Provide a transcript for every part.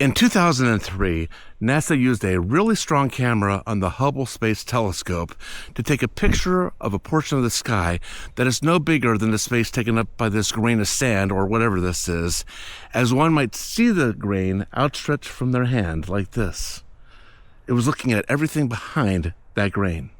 In 2003, NASA used a really strong camera on the Hubble Space Telescope to take a picture of a portion of the sky that is no bigger than the space taken up by this grain of sand, or whatever this is, as one might see the grain outstretched from their hand like this. It was looking at everything behind that grain.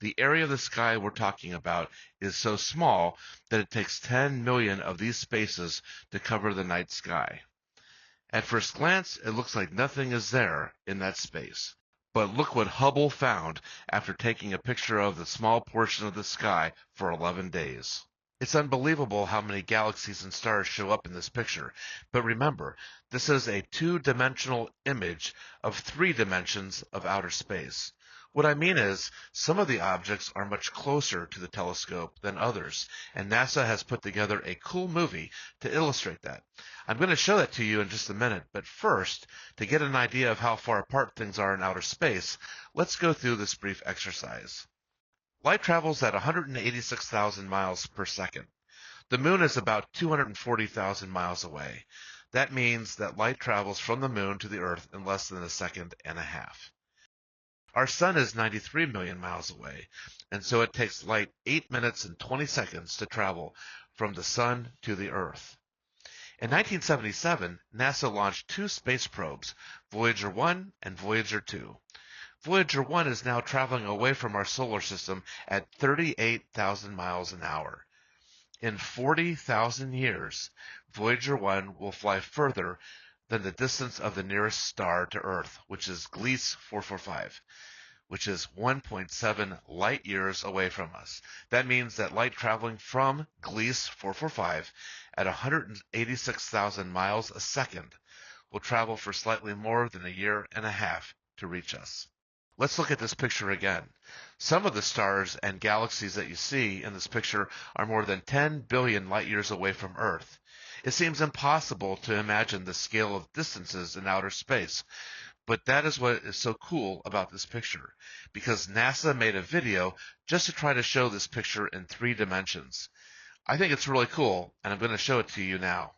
The area of the sky we're talking about is so small that it takes 10 million of these spaces to cover the night sky. At first glance, it looks like nothing is there in that space. But look what Hubble found after taking a picture of the small portion of the sky for 11 days. It's unbelievable how many galaxies and stars show up in this picture. But remember, this is a two-dimensional image of 3 dimensions of outer space. What I mean is, some of the objects are much closer to the telescope than others, and NASA has put together a cool movie to illustrate that. I'm going to show that to you in just a minute, but first, to get an idea of how far apart things are in outer space, let's go through this brief exercise. Light travels at 186,000 miles per second. The moon is about 240,000 miles away. That means that light travels from the moon to the Earth in less than a second and a half. Our sun is 93 million miles away, and so it takes light 8 minutes and 20 seconds to travel from the sun to the Earth. In 1977, NASA launched 2 space probes, Voyager 1 and Voyager 2. Voyager 1 is now traveling away from our solar system at 38,000 miles an hour. In 40,000 years, Voyager 1 will fly further than the distance of the nearest star to Earth, which is Gliese 445, which is 1.7 light years away from us. That means that light traveling from Gliese 445 at 186,000 miles a second will travel for slightly more than a year and a half to reach us. Let's look at this picture again. Some of the stars and galaxies that you see in this picture are more than 10 billion light years away from Earth. It seems impossible to imagine the scale of distances in outer space, but that is what is so cool about this picture, because NASA made a video just to try to show this picture in 3 dimensions. I think it's really cool, and I'm going to show it to you now.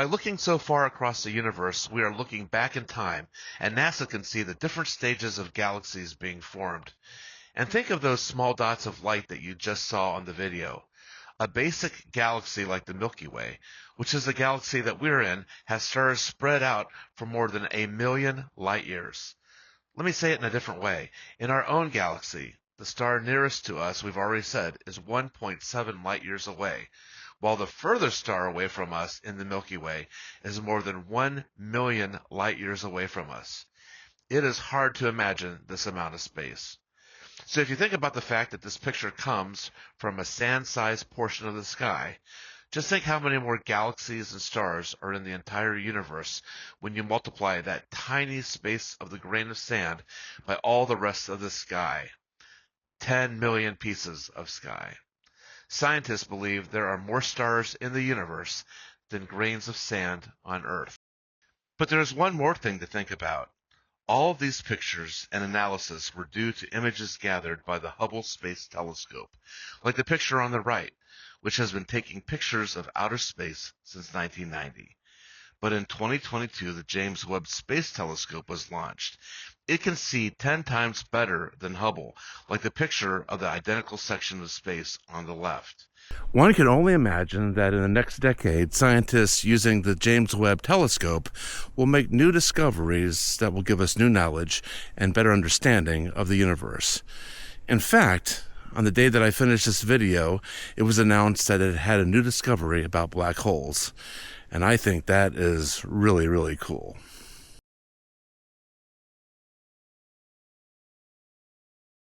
By looking so far across the universe, we are looking back in time, and NASA can see the different stages of galaxies being formed. And think of those small dots of light that you just saw on the video. A basic galaxy like the Milky Way, which is the galaxy that we're in, has stars spread out for more than 1,000,000 light years. Let me say it in a different way. In our own galaxy, the star nearest to us, we've already said, is 1.7 light years away, while the furthest star away from us in the Milky Way is more than 1,000,000 light years away from us. It is hard to imagine this amount of space. So if you think about the fact that this picture comes from a sand-sized portion of the sky, just think how many more galaxies and stars are in the entire universe when you multiply that tiny space of the grain of sand by all the rest of the sky. 10 million pieces of sky. Scientists believe there are more stars in the universe than grains of sand on Earth. But there's one more thing to think about. All of these pictures and analysis were due to images gathered by the Hubble Space Telescope, like the picture on the right, which has been taking pictures of outer space since 1990. But in 2022, the James Webb Space Telescope was launched. It can see 10 times better than Hubble, like the picture of the identical section of space on the left. One can only imagine that in the next decade, scientists using the James Webb Telescope will make new discoveries that will give us new knowledge and better understanding of the universe. In fact, on the day that I finished this video, it was announced that it had a new discovery about black holes. And I think that is really, really cool.